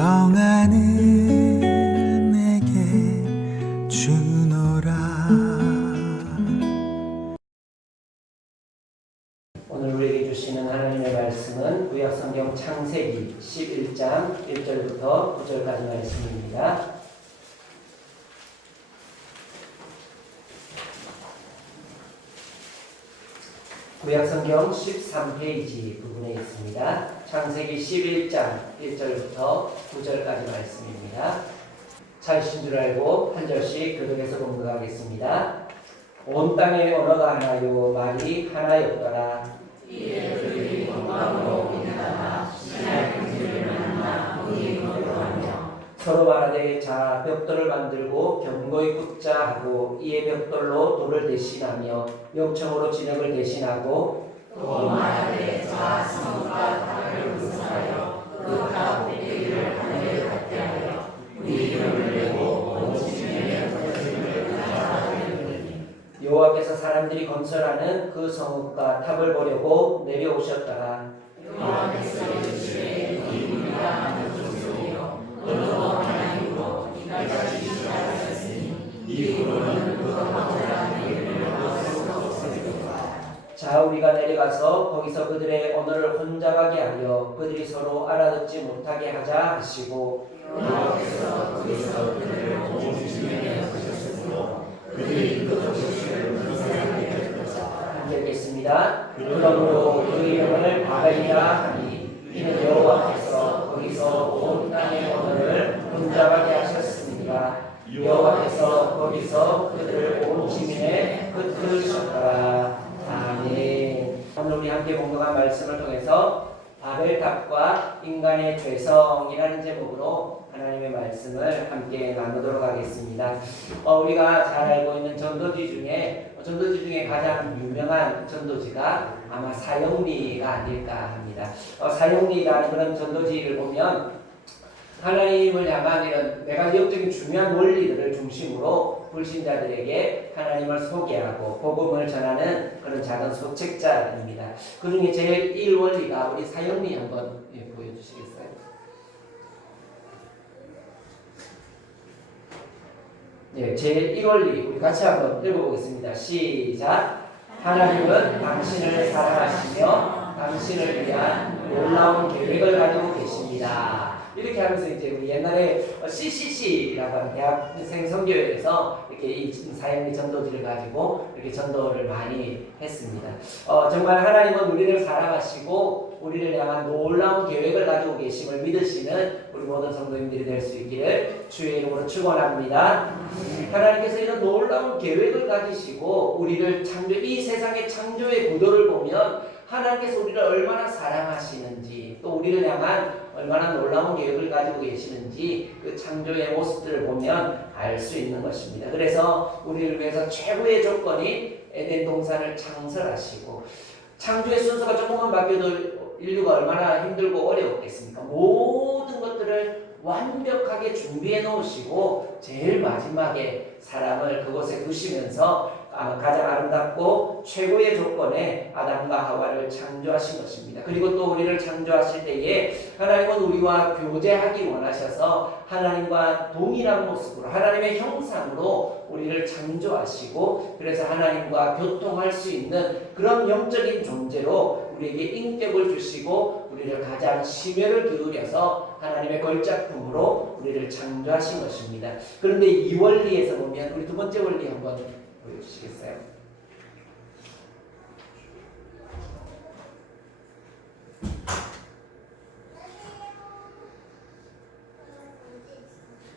평안을 내게 주노라. 오늘 우리에게 주시는 하나님의 말씀은 구약성경 창세기 11장 1절부터 9절까지 말씀입니다. 구약성경 13페이지 부분에 있습니다. 창세기 11장 1절부터 9절까지 말씀입니다. 찾으신 줄 알고 한 절씩 교독해서 봉독하겠습니다. 온 땅의 언어가 하나요 말이 하나였더라. 이에 그들이 영광으로 빛나다가 신의 긍휼을 만나 그의 이름으로 하며 서로 말하되 자 벽돌을 만들고 견고히 굽자 하고 이에 벽돌로 돌을 대신하며 명청으로 진흙을 대신하고 또 말하되 자 성과 탑을 구성하여 그 탑 꼭대기를 하늘에 닿게 하여 우리 이름을 내고 온 지면에 거짓을 가져다니니 여호와께서 사람들이 건설하는 그 성읍과 탑을 보려고 내려오셨더라. 여호와께서 이르시되 이 우리가 하는 족속이요 너도 하나님으로 이까지 지시하였으니 이후로는 그 하고자 이름을 얻을 수 없으리로다. 자 우리가 내려가서 거기서 그들의 언어를 혼잡하게 하여 그들이 서로 알아듣지 못하게 하자 하시고 여호와께서 거기서 그들을 온 지면에 거셨으므로 그들이 그 족속을 분散읽겠습니다. 그러므로 그 이름을 바벨이라 하니 이는 여호와께서 거기서 온 땅의 언어를 혼잡하게 하셨습니다. 여호와께서 거기서 그들을 온 지면에 흩으셨더라. 아멘. 오늘 우리 함께 봉독한 말씀을 통해서 바벨탑과 인간의 죄성이라는 제목으로 하나님의 말씀을 함께 나누도록 하겠습니다. 우리가 잘 알고 있는 전도지 중에 가장 유명한 전도지가 아마 사형리가 아닐까 합니다. 사형리라는 그런 전도지를 보면 하나님을 향한 이런 네 가지 영적인 중요한 원리들을 중심으로 불신자들에게 하나님을 소개하고 복음을 전하는 그런 작은 소책자입니다. 그 중에 제일 1원리가 우리 사형리 한번 보여주시겠어요? 네, 제일 1원리 우리 같이 한번 읽어보겠습니다. 시작! 하나님은 당신을 사랑하시며 당신을 위한 놀라운 계획을 가지고 계십니다. 이렇게 하면서 이제 우리 옛날에 CCC라고 하는 대학생 선교회에서 이렇게 이 사형리 전도지를 가지고 이렇게 전도를 많이 했습니다. 정말 하나님은 우리를 사랑하시고 우리를 향한 놀라운 계획을 가지고 계심을 믿으시는 우리 모든 성도님들이 될 수 있기를 주의 이름으로 축원합니다. 하나님께서 이런 놀라운 계획을 가지시고 우리를 이 세상의 창조의 구도를 보면 하나님께서 우리를 얼마나 사랑하시는지 또 우리를 향한 얼마나 놀라운 계획을 가지고 계시는지 그 창조의 모습들을 보면 알 수 있는 것입니다. 그래서 우리를 위해서 최고의 조건이 에덴 동산을 창설하시고 창조의 순서가 조금만 바뀌어도 인류가 얼마나 힘들고 어려웠겠습니까? 모든 것들을 완벽하게 준비해 놓으시고 제일 마지막에 사람을 그곳에 두시면서 가장 아름답고 최고의 조건에 아담과 하와를 창조하신 것입니다. 그리고 또 우리를 창조하실 때에 하나님은 우리와 교제하기 원하셔서 하나님과 동일한 모습으로 하나님의 형상으로 우리를 창조하시고 그래서 하나님과 교통할 수 있는 그런 영적인 존재로 우리에게 인격을 주시고 우리를 가장 심혈을 기울여서 하나님의 걸작품으로 우리를 창조하신 것입니다. 그런데 이 원리에서 보면 우리 두 번째 원리 한번 보여주시겠어요?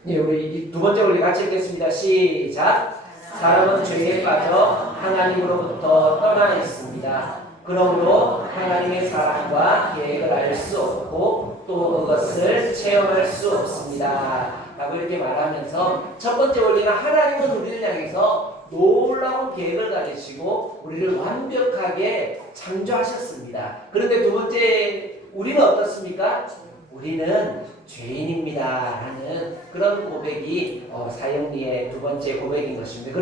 네, 우리 이 두 번째 원리 같이 읽겠습니다. 시작! 사람은 죄에 빠져 하나님으로부터 떠나 있습니다. 그러므로 하나님의 사랑과 계획을 알 수 없고 또 그것을 체험할 수 없습니다. 라고 이렇게 말하면서 첫 번째 원리는 하나님은 우리를 향해서 놀라운 계획을 가지시고 우리를 완벽하게 창조하셨습니다. 그런데 두 번째 우리는 어떻습니까? 우리는 죄인입니다 하는 그런 고백이 사형리의 두 번째 고백인 것입니다.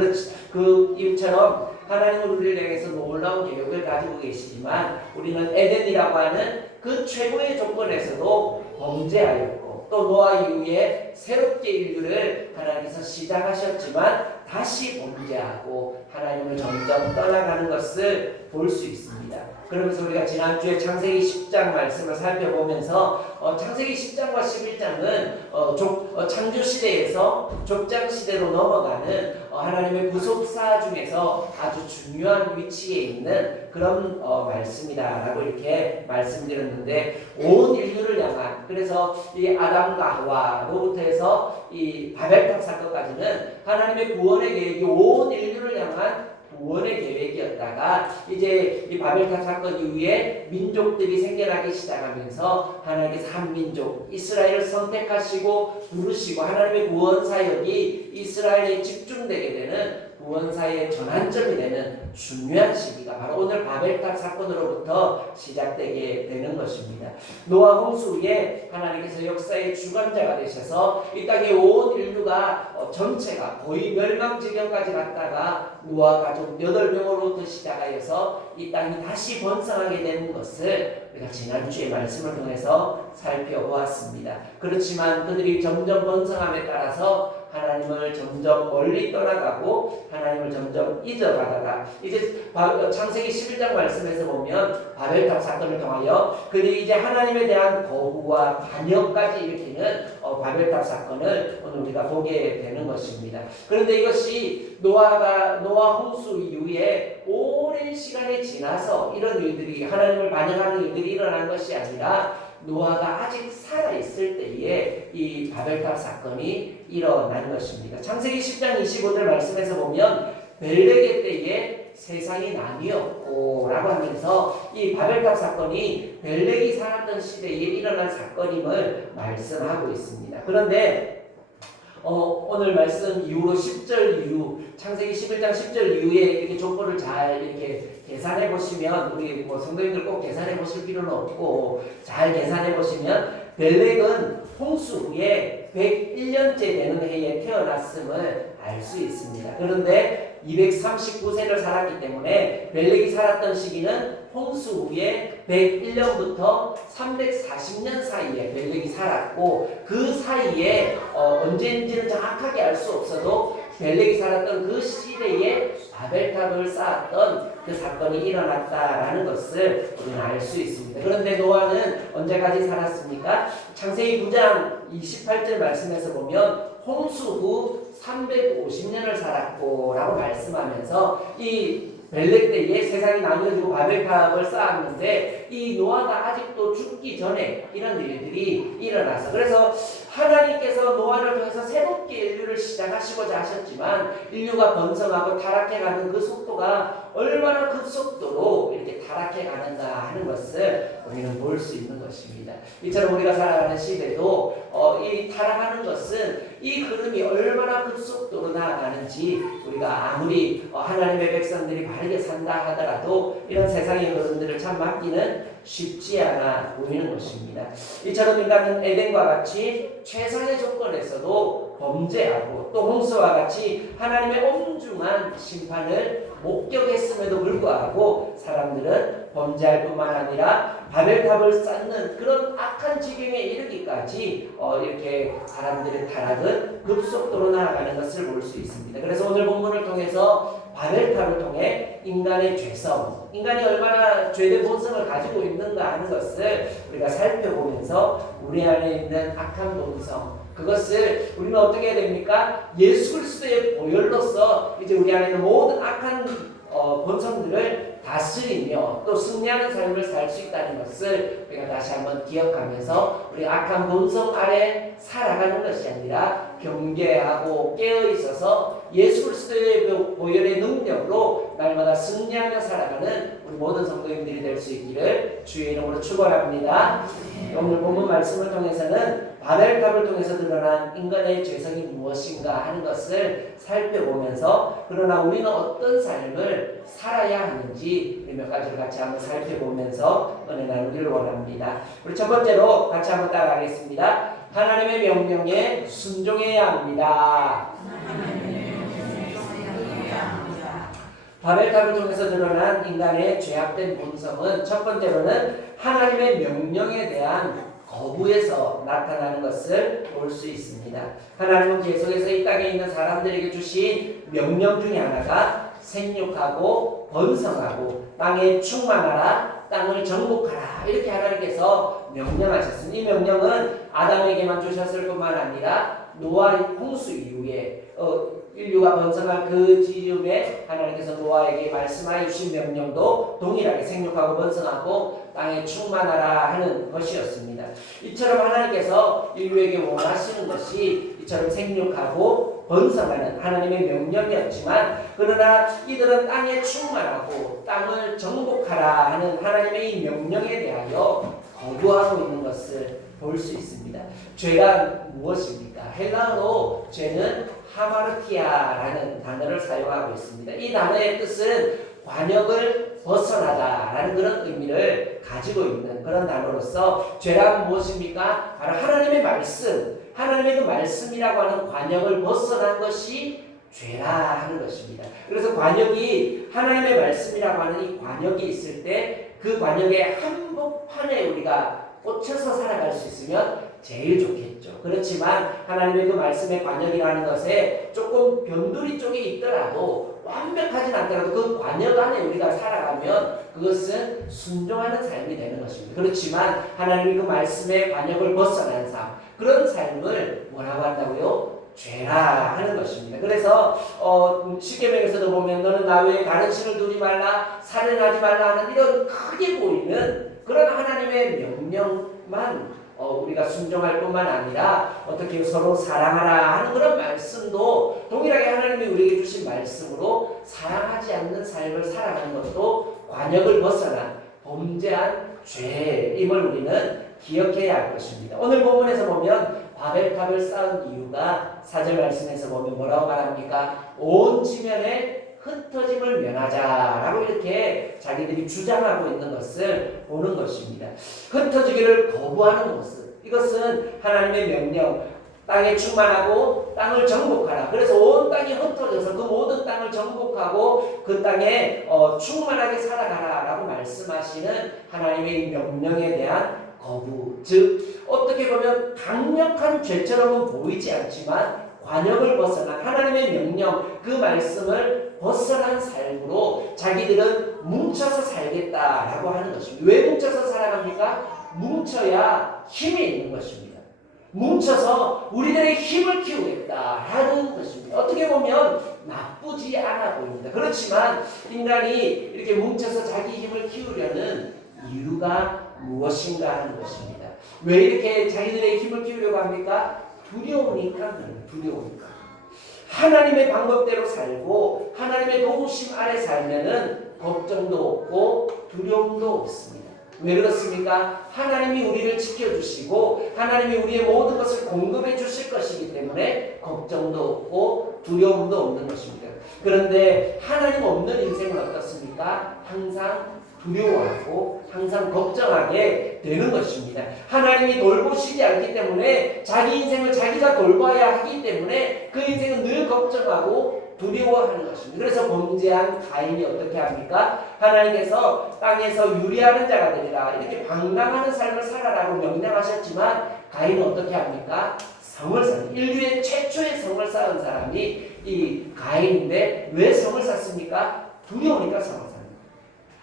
그 이처럼 하나님은 우리를 향해서 놀라운 계획을 가지고 계시지만 우리는 에덴이라고 하는 그 최고의 조건에서도 범죄하였고 또 노아 이후에 새롭게 인류를 하나님께서 시작하셨지만 다시 범죄하고 하나님을 점점 떠나가는 것을 볼 수 있습니다. 그러면서 우리가 지난주에 창세기 10장 말씀을 살펴보면서 창세기 10장과 11장은 창조 시대에서 족장 시대로 넘어가는 하나님의 구속사 중에서 아주 중요한 위치에 있는 그런 말씀이다라고 이렇게 말씀드렸는데, 온 인류를 향한, 그래서 이 아담과 하와로부터 해서 이 바벨탑 사건까지는 하나님의 구원의 계획이 온 인류를 향한 구원의 계획이었다가, 이제 이 바벨탑 사건 이후에 민족들이 생겨나기 시작하면서 하나님께서 한 민족 이스라엘을 선택하시고 부르시고 하나님의 구원 사역이 이스라엘에 집중되게 되는 구원사의 전환점이 되는 중요한 시기가 바로 오늘 바벨탑 사건으로부터 시작되게 되는 것입니다. 노아 홍수 후에 하나님께서 역사의 주관자가 되셔서 이 땅의 온 인류가 전체가 거의 멸망 지경까지 갔다가 노아 가족 8명으로부터 시작하여서 이 땅이 다시 번성하게 되는 것을 우리가 지난주에 말씀을 통해서 살펴보았습니다. 그렇지만 그들이 점점 번성함에 따라서 하나님을 점점 멀리 떠나가고 하나님을 점점 잊어가다가, 이제 창세기 11장 말씀에서 보면 바벨탑 사건을 통하여 그들이 이제 하나님에 대한 거부와 반역까지 일으키는 바벨탑 사건을 오늘 우리가 보게 되는 것입니다. 그런데 이것이 노아 홍수 이후에 오랜 시간이 지나서 이런 일들이, 하나님을 반역하는 일들이 일어난 것이 아니라 노아가 아직 살아있을 때에 이 바벨탑 사건이 일어난 것입니다. 창세기 10장 25절 말씀에서 보면 벨렉의 때에 세상이 나뉘었고 라고 하면서 이 바벨탑 사건이 벨렉이 살았던 시대에 일어난 사건임을 말씀하고 있습니다. 그런데 오늘 말씀 이후로 10절 이후, 창세기 11장 10절 이후에 이렇게 족보를 잘 이렇게 계산해 보시면, 우리 성도님들 꼭 계산해 보실 필요는 없고 잘 계산해 보시면 벨렉은 홍수 후에 101년째 되는 해에 태어났음을 알 수 있습니다. 그런데 239세를 살았기 때문에 벨렉이 살았던 시기는 홍수 후에 101년부터 340년 사이에 벨렉이 살았고, 그 사이에 언제인지는 정확하게 알 수 없어도 벨렉이 살았던 그 시대에 바벨탑을 쌓았던 그 사건이 일어났다라는 것을 우리는 알 수 있습니다. 그런데 노아는 언제까지 살았습니까? 창세기 9장 28절 말씀에서 보면 홍수 후 350년을 살았고 라고 말씀하면서 이 벨렉 때에 세상이 나누어지고 바벨탑을 쌓았는데 이 노아가 아직도 죽기 전에 이런 일들이 일어나서, 그래서 하나님께서 노아를 통해서 새롭게 인류를 시작하시고자 하셨지만 인류가 번성하고 타락해가는 그 속도가 얼마나 급속도로 이렇게 타락해가는가 하는 것을 우리는 볼 수 있는 것입니다. 이처럼 우리가 살아가는 시대도 이 타락하는 것은 이 흐름이 얼마나 급속도로 나아가는지 우리가 아무리 하나님의 백성들이 바르게 산다 하더라도 이런 세상의 흐름들을 참 막기는 쉽지 않아 보이는 것입니다. 이처럼 인간은 에덴과 같이 최상의 조건에서도 범죄하고 또 홍수와 같이 하나님의 엄중한 심판을 목격했음에도 불구하고 사람들은 범죄할 뿐만 아니라 바벨탑을 쌓는 그런 악한 지경에 이르기까지 이렇게 사람들의 타락은 급속도로 나아가는 것을 볼 수 있습니다. 그래서 오늘 본문을 통해서 바벨탑을 통해 인간의 죄성, 인간이 얼마나 죄의 본성을 가지고 있는가 하는 것을 우리가 살펴보면서 우리 안에 있는 악한 본성, 그것을 우리는 어떻게 해야 됩니까? 예수 그리스도의 보혈로서 이제 우리 안에 있는 모든 악한 본성들을 다스리며 또 승리하는 삶을 살 수 있다는 것을 우리가 다시 한번 기억하면서 우리 악한 본성 아래 살아가는 것이 아니라 경계하고 깨어있어서 예수 그리스도의 보혈의 능력으로 날마다 승리하며 살아가는 우리 모든 성도님들이 될 수 있기를 주의 이름으로 축원합니다. 오늘 본문 말씀을 통해서는 바벨탑을 통해서 드러난 인간의 죄성이 무엇인가 하는 것을 살펴보면서, 그러나 우리는 어떤 삶을 살아야 하는지 몇 가지를 같이 한번 살펴보면서 은혜 나누기를 원합니다. 우리 첫 번째로 같이 한번 따라가겠습니다. 하나님의 명령에 순종해야 합니다. 바벨탑을 통해서 드러난 인간의 죄악된 본성은 첫 번째로는 하나님의 명령에 대한 거부에서 나타나는 것을 볼 수 있습니다. 하나님은 계속해서 이 땅에 있는 사람들에게 주신 명령 중에 하나가 생육하고 번성하고 땅에 충만하라, 땅을 정복하라, 이렇게 하나님께서 명령하셨습니다. 이 명령은 아담에게만 주셨을 뿐만 아니라 노아 홍수 이후에 인류가 번성한 그 즈음에 하나님께서 노아에게 말씀하여 주신 명령도 동일하게 생육하고 번성하고 땅에 충만하라 하는 것이었습니다. 이처럼 하나님께서 인류에게 원하시는 것이 이처럼 생육하고 번성하는 하나님의 명령이었지만, 그러나 이들은 땅에 충만하고 땅을 정복하라 하는 하나님의 이 명령에 대하여 거부하고 있는 것을 볼 수 있습니다. 죄가 무엇입니까? 헬라어로 죄는 하마르티아라는 단어를 사용하고 있습니다. 이 단어의 뜻은 관역을 벗어나다라는 그런 의미를 가지고 있는 그런 단어로서, 죄란 무엇입니까? 바로 하나님의 말씀, 하나님의 그 말씀이라고 하는 관역을 벗어난 것이 죄라 하는 것입니다. 그래서 관역이, 하나님의 말씀이라고 하는 이 관역이 있을 때 그 관역의 한복판에 우리가 꽂혀서 살아갈 수 있으면 제일 좋겠죠. 그렇지만 하나님의 그 말씀의 관역이라는 것에 조금 변두리 쪽이 있더라도, 완벽하진 않더라도 그 관역 안에 우리가 살아가면 그것은 순종하는 삶이 되는 것입니다. 그렇지만 하나님의 그 말씀의 관역을 벗어난 삶, 그런 삶을 뭐라고 한다고요? 죄라 하는 것입니다. 그래서 십계명에서도 보면 너는 나 외에 다른 신을 두지 말라, 살인하지 말라 하는 이런 크게 보이는 그런 하나님의 명령만 우리가 순종할 뿐만 아니라 어떻게 서로 사랑하라 하는 그런 말씀도 동일하게 하나님이 우리에게 주신 말씀으로 사랑하지 않는 삶을 살아가는 것도 관역을 벗어난 범죄한 죄임을 우리는 기억해야 할 것입니다. 오늘 본문에서 보면 바벨탑을 쌓은 이유가 4절 말씀에서 보면 뭐라고 말합니까? 온 지면에 흩어짐을 면하자라고 이렇게 자기들이 주장하고 있는 것을 보는 것입니다. 흩어지기를 거부하는 모습, 이것은 하나님의 명령, 땅에 충만하고 땅을 정복하라. 그래서 온 땅이 흩어져서 그 모든 땅을 정복하고 그 땅에 충만하게 살아가라라고 말씀하시는 하나님의 명령에 대한 거부, 즉 어떻게 보면 강력한 죄처럼은 보이지 않지만 관역을 벗어난 하나님의 명령, 그 말씀을 벗어난 삶으로 자기들은 뭉쳐서 살겠다라고 하는 것입니다. 왜 뭉쳐서 살아갑니까? 뭉쳐야 힘이 있는 것입니다. 뭉쳐서 우리들의 힘을 키우겠다라는 것입니다. 어떻게 보면 나쁘지 않아 보입니다. 그렇지만 인간이 이렇게 뭉쳐서 자기 힘을 키우려는 이유가 무엇인가 하는 것입니다. 왜 이렇게 자기들의 힘을 키우려고 합니까? 두려우니까. 두려우니까. 하나님의 방법대로 살고 하나님의 도우심 아래 살면은 걱정도 없고 두려움도 없습니다. 왜 그렇습니까? 하나님이 우리를 지켜주시고 하나님이 우리의 모든 것을 공급해 주실 것이기 때문에 걱정도 없고 두려움도 없는 것입니다. 그런데 하나님 없는 인생은 어떻습니까? 항상 두려워하고 항상 걱정하게 되는 것입니다. 하나님이 돌보시지 않기 때문에 자기 인생을 자기가 돌봐야 하기 때문에 그 인생은 늘 걱정하고 두려워하는 것입니다. 그래서 범죄한 가인이 어떻게 합니까? 하나님께서 땅에서 유리하는 자가 되리라, 이렇게 방랑하는 삶을 살아라고 명령하셨지만 가인은 어떻게 합니까? 성을 쌓는, 인류의 최초의 성을 쌓은 사람이 이 가인인데 왜 성을 쌓습니까? 두려우니까 성을 쌓습니다.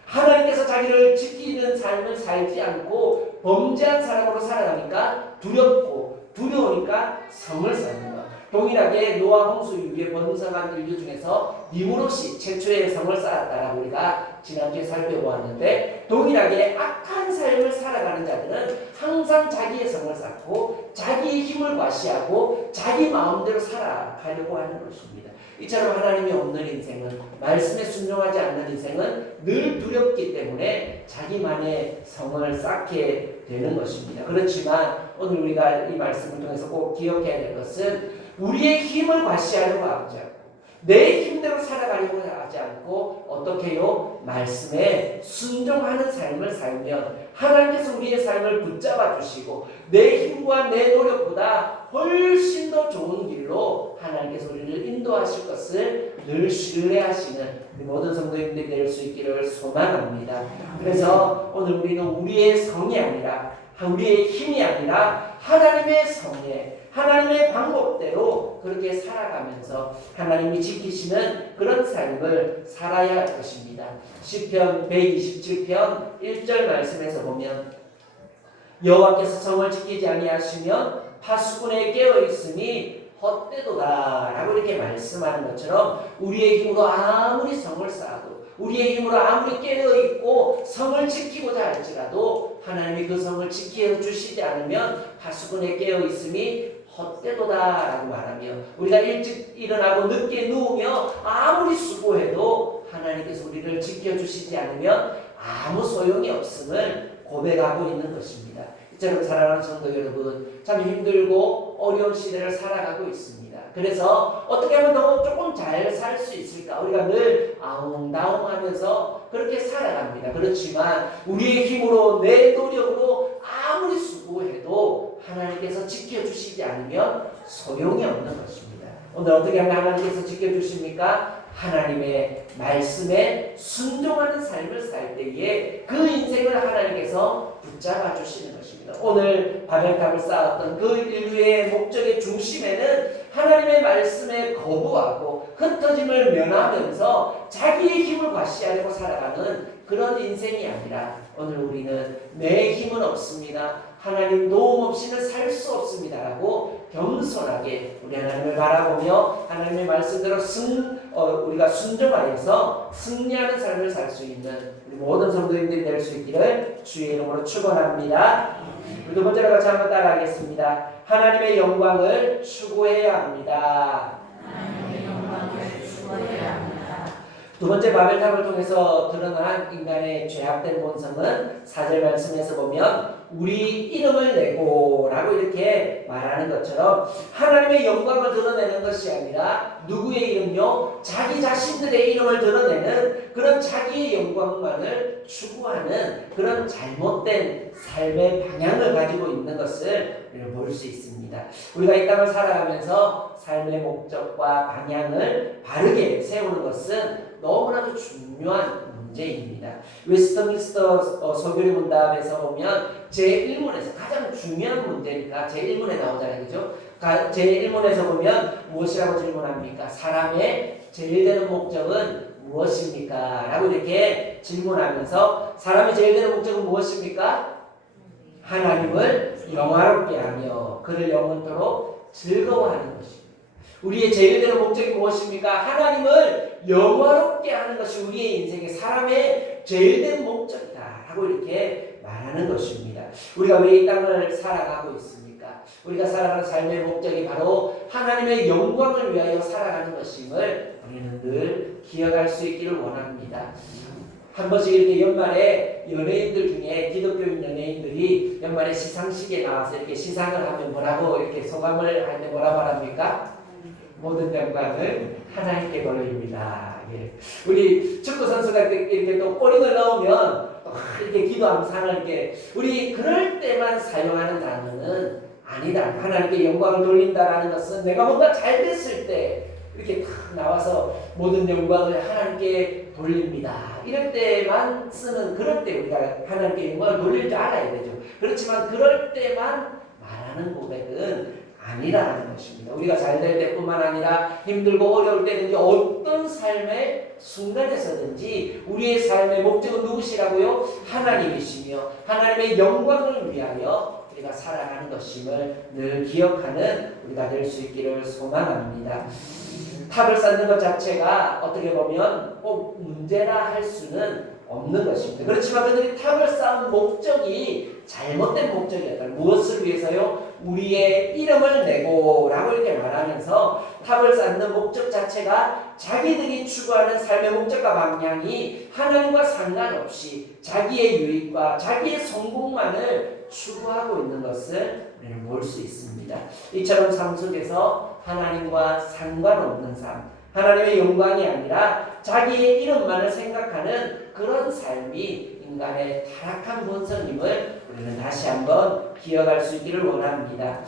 하나님께서 자기를 지키는 삶을 살지 않고 범죄한 사람으로 살아가니까 두렵고 두려우니까 성을 쌓는 것. 동일하게 노아 홍수 이후에 번성한 인류 중에서 니무롯이 최초의 성을 쌓았다라고 우리가 지난주에 살펴보았는데, 동일하게 악한 삶을 살아가는 자들은 항상 자기의 성을 쌓고 자기의 힘을 과시하고 자기 마음대로 살아가려고 하는 것입니다. 이처럼 하나님이 없는 인생은, 말씀에 순종하지 않는 인생은 늘 두렵기 때문에 자기만의 성을 쌓게 되는 것입니다. 그렇지만 오늘 우리가 이 말씀을 통해서 꼭 기억해야 될 것은 우리의 힘을 과시하려고 하지 않고 내 힘대로 살아가려고 하지 않고 어떻게 해요? 말씀에 순종하는 삶을 살면 하나님께서 우리의 삶을 붙잡아 주시고 내 힘과 내 노력보다 훨씬 더 좋은 길로 하나님께서 우리를 인도하실 것을 늘 신뢰하시는 모든 성도님들이 될 수 있기를 소망합니다. 그래서 오늘 우리는 우리의 성이 아니라 우리의 힘이 아니라 하나님의 성에, 하나님의 방법대로 그렇게 살아가면서 하나님이 지키시는 그런 삶을 살아야 할 것입니다. 시편 127편 1절 말씀에서 보면 여호와께서 성을 지키지 아니하시면 파수꾼에 깨어 있으니 헛되도다 라고 이렇게 말씀하는 것처럼 우리의 힘으로 아무리 성을 쌓아도, 우리의 힘으로 아무리 깨어있고 성을 지키고자 할지라도 하나님이 그 성을 지켜주시지 않으면 파수꾼에 깨어있음이 헛되도다 라고 말하며, 우리가 일찍 일어나고 늦게 누우며 아무리 수고해도 하나님께서 우리를 지켜주시지 않으면 아무 소용이 없음을 고백하고 있는 것입니다. 이처럼 사랑하는 성도 여러분, 참 힘들고 어려운 시대를 살아가고 있습니다. 그래서 어떻게 하면 더 조금 잘 살 수 있을까? 우리가 늘 아웅다웅하면서 그렇게 살아갑니다. 그렇지만 우리의 힘으로, 내 노력으로 아무리 수고해도 하나님께서 지켜주시지 않으면 소용이 없는 것입니다. 오늘 어떻게 하면 하나님께서 지켜주십니까? 하나님의 말씀에 순종하는 삶을 살 때에 그 인생을 하나님께서 붙잡아 주시는 것입니다. 오늘 바벨탑을 쌓았던 그 인류의 목적의 중심에는 하나님의 말씀에 거부하고 흩어짐을 면하면서 자기의 힘을 과시하려고 살아가는 그런 인생이 아니라, 오늘 우리는 내 힘은 없습니다, 하나님 도움 없이는 살 수 없습니다 라고 겸손하게 우리 하나님을 바라보며 하나님의 말씀대로 우리가 순종하여서 승리하는 삶을 살 수 있는 우리 모든 성도님들이 될 수 있기를 주의 이름으로 축원합니다. 두 번째로 같이 한번 따라하겠습니다. 하나님의 영광을 추구해야 합니다. 하나님의 영광을 추구해야 합니다. 두 번째 바벨탑을 통해서 드러난 인간의 죄악된 본성은 4절 말씀에서 보면 우리 이름을 내고 라고 이렇게 말하는 것처럼 하나님의 영광을 드러내는 것이 아니라 누구의 이름요? 자기 자신들의 이름을 드러내는 그런 자기의 영광만을 추구하는 그런 잘못된 삶의 방향을 가지고 있는 것을 볼 수 있습니다. 우리가 이 땅을 살아가면서 삶의 목적과 방향을 바르게 세우는 것은 너무나도 중요한 문제입니다. 웨스트민스터 소교리 문답에서 보면 제1문에서 가장 중요한 문제니까 제1문에 나오잖아요. 그죠? 제1문에서 보면 무엇이라고 질문합니까? 사람의 제일 되는 목적은 무엇입니까? 라고 이렇게 질문하면서 사람의 제일 되는 목적은 무엇입니까? 하나님을 영화롭게 하며 그를 영원토록 즐거워하는 것입니다. 우리의 제일 되는 목적이 무엇입니까? 하나님을 영화롭게 하는 것이 우리의 인생의 사람의 제일 된 목적이다 라고 이렇게 말하는 것입니다. 우리가 왜 이 땅을 살아가고 있습니까? 우리가 살아가는 삶의 목적이 바로 하나님의 영광을 위하여 살아가는 것임을 우리는 늘 기억할 수 있기를 원합니다. 한 번씩 이렇게 연말에 연예인들 중에 기독교인 연예인들이 연말에 시상식에 나와서 이렇게 시상을 하면 뭐라고 이렇게 소감을 할 때 뭐라 말합니까? 모든 영광을 하나님께 돌립니다. 예. 우리 축구 선수가 이렇게 또 골을 넣으면 이렇게 기도하면 상을 이렇게 우리 그럴 때만 사용하는 단어는 아니다. 하나님께 영광을 돌린다라는 것은 내가 뭔가 잘 됐을 때 이렇게 탁 나와서 모든 영광을 하나님께 돌립니다. 이럴 때만 쓰는, 그럴 때 우리가 하나님께 영광을 돌릴 줄 알아야 되죠. 그렇지만 그럴 때만 말하는 고백은 아니라는 것입니다. 우리가 잘 될 때뿐만 아니라 힘들고 어려울 때든지 어떤 삶의 순간에서든지 우리의 삶의 목적은 누구시라고요? 하나님이시며 하나님의 영광을 위하여 우리가 살아가는 것임을 늘 기억하는 우리가 될 수 있기를 소망합니다. 탑을 쌓는 것 자체가 어떻게 보면 꼭 문제라 할 수는 없는 것입니다. 그렇지만 그들이 탑을 쌓은 목적이 잘못된 목적이었다. 무엇을 위해서요? 우리의 이름을 내고 라고 이렇게 말하면서 탑을 쌓는 목적 자체가 자기들이 추구하는 삶의 목적과 방향이 하나님과 상관없이 자기의 유익과 자기의 성공만을 추구하고 있는 것을 우리는 볼 수 있습니다. 이처럼 삶 속에서 하나님과 상관없는 삶, 하나님의 영광이 아니라 자기의 이름만을 생각하는 그런 삶이 인간의 타락한 본성임을 우리는 다시 한번 기억할 수 있기를 원합니다.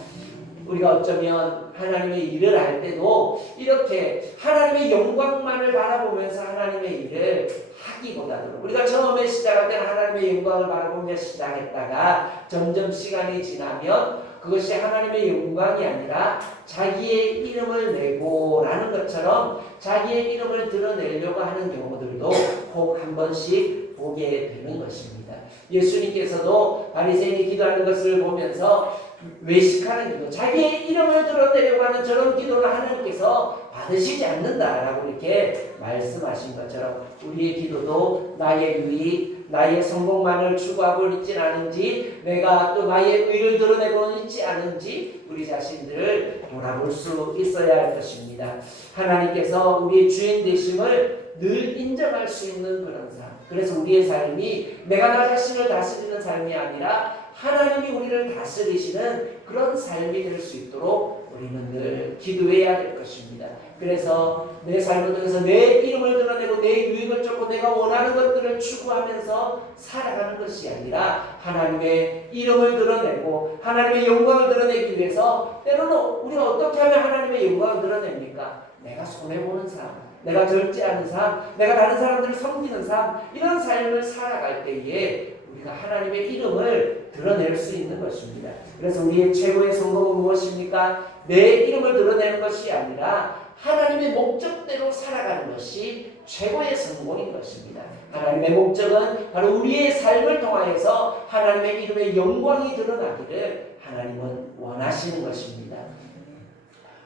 우리가 어쩌면 하나님의 일을 할 때도 이렇게 하나님의 영광만을 바라보면서 하나님의 일을 하기보다도 우리가 처음에 시작할 때는 하나님의 영광을 바라보며 시작했다가 점점 시간이 지나면 그것이 하나님의 영광이 아니라 자기의 이름을 내고라는 것처럼 자기의 이름을 드러내려고 하는 경우들도 꼭 한 번씩 보게 되는 것입니다. 예수님께서도 바리새인이 기도하는 것을 보면서 외식하는 기도, 자기의 이름을 드러내려고 하는 저런 기도를 하나님께서 받으시지 않는다라고 이렇게 말씀하신 것처럼 우리의 기도도 나의 유익, 나의 성공만을 추구하고 있지 않은지, 내가 또 나의 의를 드러내고 있지 않은지 우리 자신들을 돌아볼 수 있어야 할 것입니다. 하나님께서 우리의 주인 되심을 늘 인정할 수 있는 그런 삶. 그래서 우리의 삶이 내가 나 자신을 다스리는 삶이 아니라 하나님이 우리를 다스리시는 그런 삶이 될 수 있도록 우리는 늘 기도해야 될 것입니다. 그래서 내 삶을 통해서 내 이름을 드러내고 내 유익을 쫓고 내가 원하는 것들을 추구하면서 살아가는 것이 아니라 하나님의 이름을 드러내고 하나님의 영광을 드러내기 위해서 때로는 우리가 어떻게 하면 하나님의 영광을 드러냅니까? 내가 손해보는 삶, 내가 절제하는 삶, 내가 다른 사람들을 섬기는 삶, 이런 삶을 살아갈 때에 우리가 하나님의 이름을 드러낼 수 있는 것입니다. 그래서 우리의 최고의 성공은 무엇입니까? 내 이름을 드러내는 것이 아니라 하나님의 목적대로 살아가는 것이 최고의 성공인 것입니다. 하나님의 목적은 바로 우리의 삶을 통하여서 하나님의 이름의 영광이 드러나기를 하나님은 원하시는 것입니다.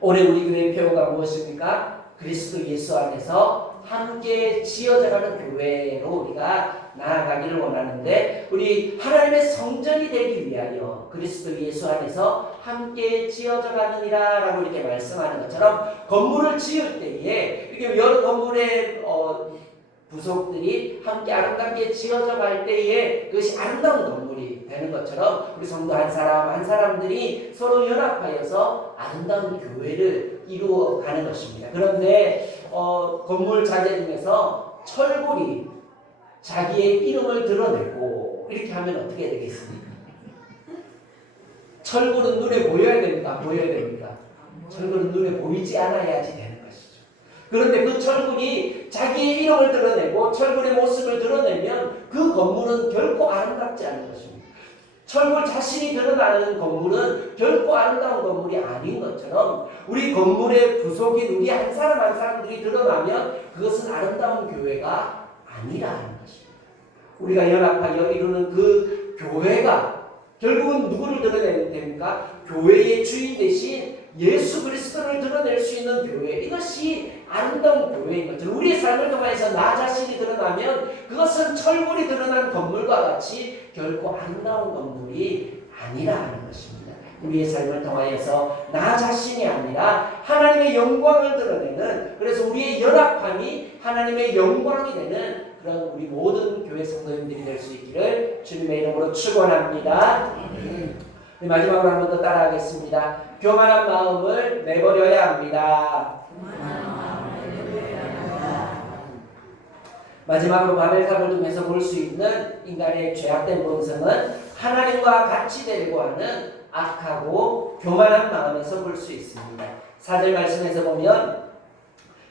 올해 우리 교회의 표어가 무엇입니까? 그리스도 예수 안에서 함께 지어져가는 교회로 우리가 나아가기를 원하는데, 우리 하나님의 성전이 되기 위하여 그리스도 예수 안에서 함께 지어져가느니라 라고 이렇게 말씀하는 것처럼, 건물을 지을 때에 이렇게 여러 건물의 부속들이 함께 아름답게 지어져 갈 때에 그것이 아름다운 건물이 되는 것처럼 우리 성도 한 사람 한 사람들이 서로 연합하여서 아름다운 교회를 이루어가는 것입니다. 그런데 건물 자재 중에서 철골이 자기의 이름을 드러내고 이렇게 하면 어떻게 되겠습니까? 철골은 눈에 보여야 됩니까? 보여야 됩니까? 철골은 눈에 보이지 않아야지 되는 것이죠. 그런데 그 철골이 자기의 이름을 드러내고 철골의 모습을 드러내면 그 건물은 결코 아름답지 않은 것입니다. 철골 자신이 드러나는 건물은 결코 아름다운 건물이 아닌 것처럼 우리 건물의 부속인 우리 한 사람 한 사람들이 드러나면 그것은 아름다운 교회가 아니라는 것입니다. 우리가 연합하여 이루는 그 교회가 결국은 누구를 드러내야 됩니까? 교회의 주인 대신 예수 그리스도를 드러낼 수 있는 교회, 이것이 아름다운 교회인 거죠. 우리의 삶을 통해서 나 자신이 드러나면 그것은 철골이 드러난 건물과 같이 결코 아름다운 건물이 아니라 하는 것입니다. 우리의 삶을 통하여서 나 자신이 아니라 하나님의 영광을 드러내는, 그래서 우리의 연합함이 하나님의 영광이 되는 그런 우리 모든 교회 성도님들이 될 수 있기를 주님의 이름으로 축원합니다. 마지막으로 한 번 더 따라하겠습니다. 교만한 마음을 내버려야 합니다. 마지막으로 바벨탑을 통해서 볼 수 있는 인간의 죄악된 본성은 하나님과 같이 되려고 하는 악하고 교만한 마음에서 볼 수 있습니다. 4절 말씀에서 보면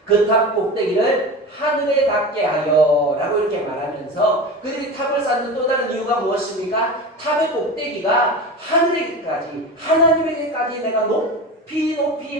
그 탑 꼭대기를 하늘에 닿게 하여 라고 이렇게 말하면서 그들이 탑을 쌓는 또 다른 이유가 무엇입니까? 탑의 꼭대기가 하늘에까지, 하나님에게까지 내가 높이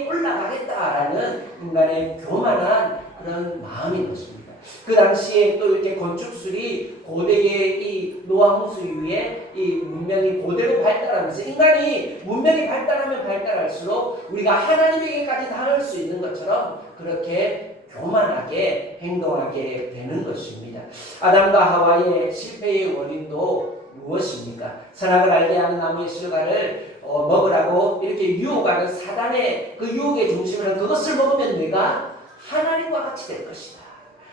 올라가겠다라는 인간의 교만한 그런 마음인 것입니다. 그 당시에 또 이렇게 건축술이 고대의 이 노아 홍수 이후에 이 문명이 고대로 발달하면서 인간이 문명이 발달하면 발달할수록 우리가 하나님에게까지 닿을 수 있는 것처럼 그렇게 교만하게 행동하게 되는 것입니다. 아담과 하와의 실패의 원인도 무엇입니까? 선악을 알게 하는 나무의 실과를 먹으라고 이렇게 유혹하는 사단의 그 유혹의 중심은 그것을 먹으면 내가 하나님과 같이 될 것이다.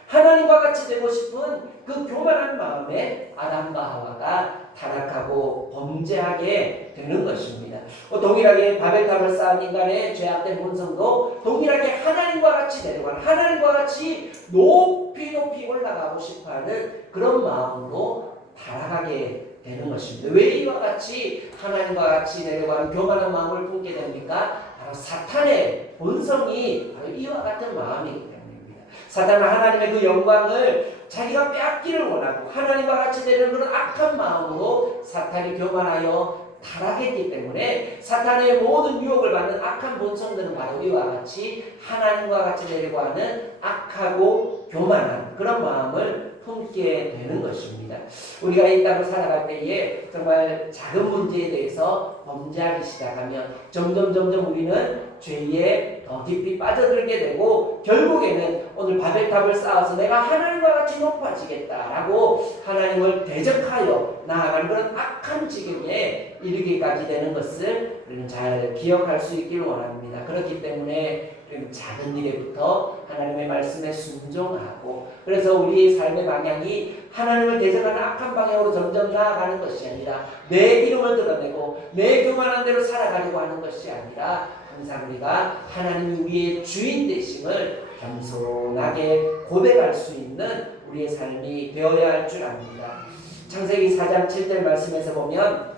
하나님과 같이 되고 싶은 그 교만한 마음에 아담과 하와가 타락하고 범죄하게 되는 것입니다. 동일하게 바벨탑을 쌓은 인간의 죄악된 본성도 동일하게 하나님과 같이 내려가는, 하나님과 같이 높이 올라가고 싶어하는 그런 마음으로 타락하게 되는 것입니다. 왜 이와 같이 하나님과 같이 내려가는 교만한 마음을 품게 됩니까? 바로 사탄의 본성이 바로 이와 같은 마음이기 때문입니다. 사탄은 하나님의 그 영광을 자기가 빼앗기를 원하고 하나님과 같이 되는 그런 악한 마음으로 사탄이 교만하여 타락했기 때문에 사탄의 모든 유혹을 받는 악한 본성들은 바로 이와 같이 하나님과 같이 되려고 하는 악하고 교만한 그런 마음을 품게 되는 것입니다. 우리가 이 땅을 살아갈 때에 정말 작은 문제에 대해서 범죄하기 시작하면 점점 우리는 죄에 더 깊이 빠져들게 되고 결국에는 오늘 바벨탑을 쌓아서 내가 하나님과 같이 높아지겠다라고 하나님을 대적하여 나아가는 그런 악한 지경에 이르기까지 되는 것을 우리는 잘 기억할 수 있기를 원합니다. 그렇기 때문에 작은 일에부터 하나님의 말씀에 순종하고 그래서 우리의 삶의 방향이 하나님을 대적하는 악한 방향으로 점점 나아가는 것이 아니라 내 이름을 드러내고 내 교만한 대로 살아가려고 하는 것이 아니라 항상 우리가 하나님이 우리의 주인 되심을 겸손하게 고백할 수 있는 우리의 삶이 되어야 할 줄 압니다. 창세기 4장 7절 말씀에서 보면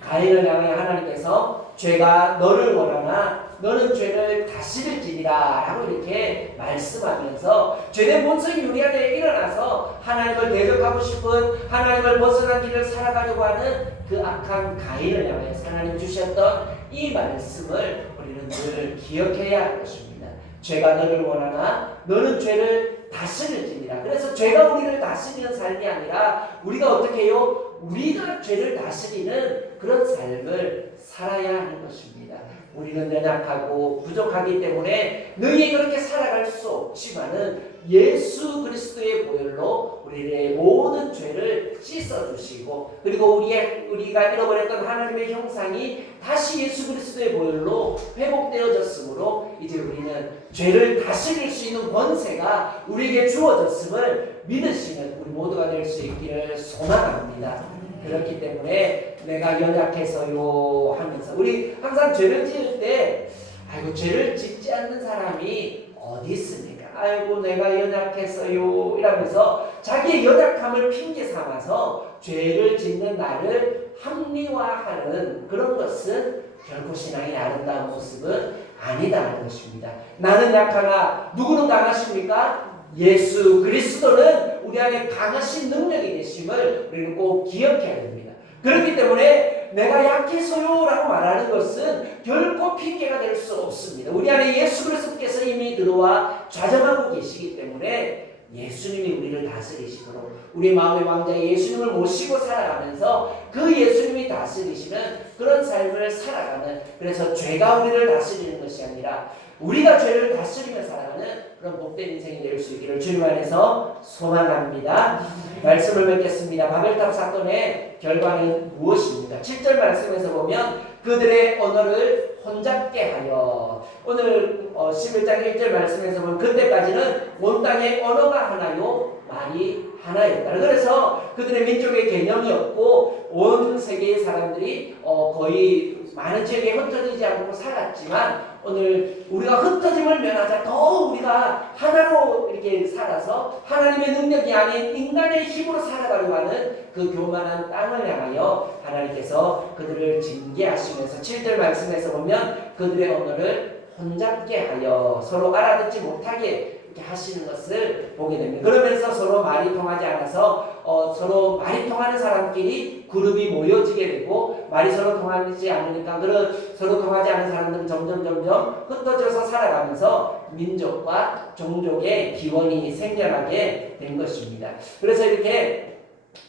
가인을 향해 하나님께서 죄가 너를 원하나 너는 죄를 다스릴지니라 라고 이렇게 말씀하면서 죄된 본성이 우리 안에 일어나서 하나님을 대적하고 싶은 하나님을 벗어난 길을 살아가려고 하는 그 악한 가인을 향해서 하나님 주셨던 이 말씀을 우리는 늘 기억해야 할 것입니다. 죄가 너를 원하나 너는 죄를 다스릴지니라. 그래서 죄가 우리를 다스리는 삶이 아니라 우리가 어떻게 해요? 우리가 죄를 다스리는 그런 삶을 살아야 하는 것입니다. 우리는 연약하고 부족하기 때문에 너희 그렇게 살아갈 수 없지만은 예수 그리스도의 보혈로 우리의 모든 죄를 씻어주시고 그리고 우리가 잃어버렸던 하나님의 형상이 다시 예수 그리스도의 보혈로 회복되어졌으므로 이제 우리는 죄를 다스릴 수 있는 권세가 우리에게 주어졌음을 믿으시는 우리 모두가 될 수 있기를 소망합니다. 그렇기 때문에 내가 연약해서요 하면서 우리 항상 죄를 지을 때 아이고 죄를 짓지 않는 사람이 어디 있습니까? 아이고 내가 연약해서요 이러면서 자기의 연약함을 핑계 삼아서 죄를 짓는 나를 합리화하는 그런 것은 결코 신앙의 아름다운 모습은 아니다는 것입니다. 나는 약하나 누구는 강하십니까? 예수 그리스도는 우리 안에 강하신 능력이 되심을 우리는 꼭 기억해야 됩니다. 그렇기 때문에 내가 약해서요 라고 말하는 것은 결코 핑계가 될 수 없습니다. 우리 안에 예수 그리스도께서 이미 들어와 좌정하고 계시기 때문에 예수님이 우리를 다스리시도록 우리 마음의 왕자 예수님을 모시고 살아가면서 그 예수님이 다스리시는 그런 삶을 살아가는 그래서 죄가 우리를 다스리는 것이 아니라 우리가 죄를 다스리며 살아가는 그런 복된 인생이 될 수 있기를 주님 안에서 소망합니다. 말씀을 뵙겠습니다. 바벨탑 사건의 결과는 무엇입니까? 7절 말씀에서 보면 그들의 언어를 혼잡게 하여 오늘 11장 1절 말씀에서 보면 그때까지는 온 땅의 언어가 하나요 말이 하나였다. 그래서 그들의 민족의 개념이 없고 온 세계의 사람들이 거의 많은 지역에 흩어지지 않고 살았지만 오늘 우리가 흩어짐을 면하자 더 우리가 하나로 이렇게 살아서 하나님의 능력이 아닌 인간의 힘으로 살아가려고 하는 그 교만한 땅을 향하여 하나님께서 그들을 징계하시면서 7절 말씀에서 보면 그들의 언어를 혼잡게 하여 서로 알아듣지 못하게 이렇게 하시는 것을 보게 됩니다. 그러면서 서로 말이 통하지 않아서 서로 말이 통하는 사람끼리 그룹이 모여지게 되고 말이 서로 통하지 않으니까 서로 통하지 않은 사람들은 점점 흩어져서 살아가면서 민족과 종족의 기원이 생겨나게 된 것입니다. 그래서 이렇게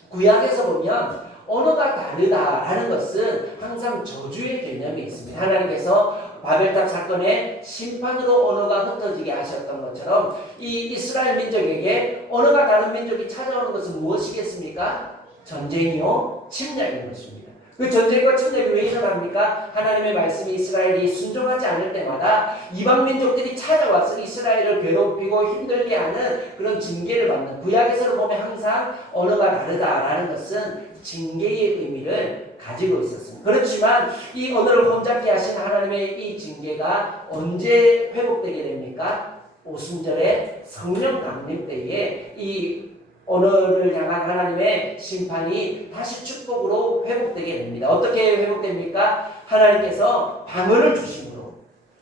구약에서 보면 언어가 다르다라는 것은 항상 저주의 개념이 있습니다. 하나님께서 바벨탑 사건의 심판으로 언어가 흩어지게 하셨던 것처럼 이 이스라엘 민족에게 언어가 다른 민족이 찾아오는 것은 무엇이겠습니까? 전쟁이요, 침략인 것입니다. 그 전쟁과 침략이 왜 일어납니까? 하나님의 말씀이 이스라엘이 순종하지 않을 때마다 이방 민족들이 찾아와서 이스라엘을 괴롭히고 힘들게 하는 그런 징계를 받는 구약에서 보면 항상 언어가 다르다라는 것은 징계의 의미를 가지고 있었습니다. 그렇지만 이 언어를 혼잡게 하신 하나님의 이 징계가 언제 회복되게 됩니까? 오순절에 성령 강림 때에 이 언어를 향한 하나님의 심판이 다시 축복으로 회복되게 됩니다. 어떻게 회복됩니까? 하나님께서 방언을 주심으로.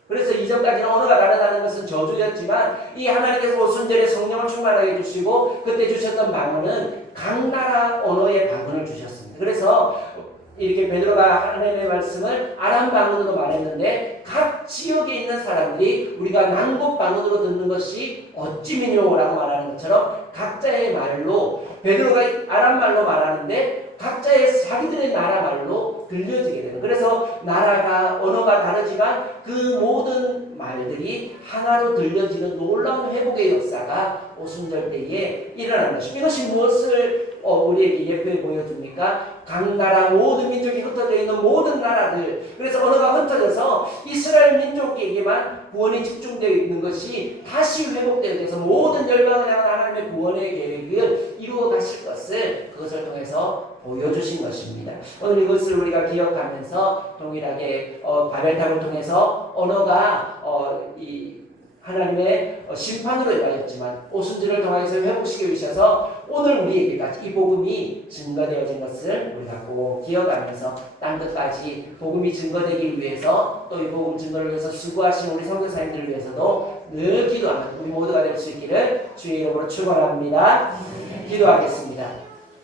그래서 이전까지는 언어가 다르다는 것은 저주였지만 이 하나님께서 오순절에 성령을 충만하게 주시고 그때 주셨던 방언은 각 나라 언어의 방언을 주셨습니다. 그래서 이렇게 베드로가 하나님의 말씀을 아람 방언으로 말했는데 각 지역에 있는 사람들이 우리가 남북 방언으로 듣는 것이 어찌미뇨라고 말하는 것처럼 각자의 말로 베드로가 아람 말로 말하는데 각자의 자기들의 나라 말로 들려지게 되는. 그래서 나라가 언어가 다르지만 그 모든 말들이 하나로 들려지는 놀라운 회복의 역사가 오순절 때에 일어나는 것입니다. 이것이 무엇을 우리에게 예쁘게 보여줍니까? 각 나라 모든 민족이 흩어져 있는 모든 나라들, 그래서 언어가 흩어져서 이스라엘 민족에게만 구원이 집중되어 있는 것이 다시 회복되게 돼서 모든 열방을 향한 하나님의 구원의 계획을 이루어 가실 것을 그것을 통해서 보여주신 것입니다. 오늘 이것을 우리가 기억하면서 동일하게 바벨탑을 통해서 언어가 이 하나님의 심판으로 임하였지만 오순절을 통해서 회복시켜 주셔서 오늘 우리에게까지 이 복음이 증거되어진 것을 우리가 꼭 기억하면서 땅 끝까지 복음이 증거되기 위해서 또 이 복음 증거를 위해서 수고하신 우리 선교사님들을 위해서도 늘 기도하는 우리 모두가 될 수 있기를 주의 이름으로 축원합니다. 기도하겠습니다.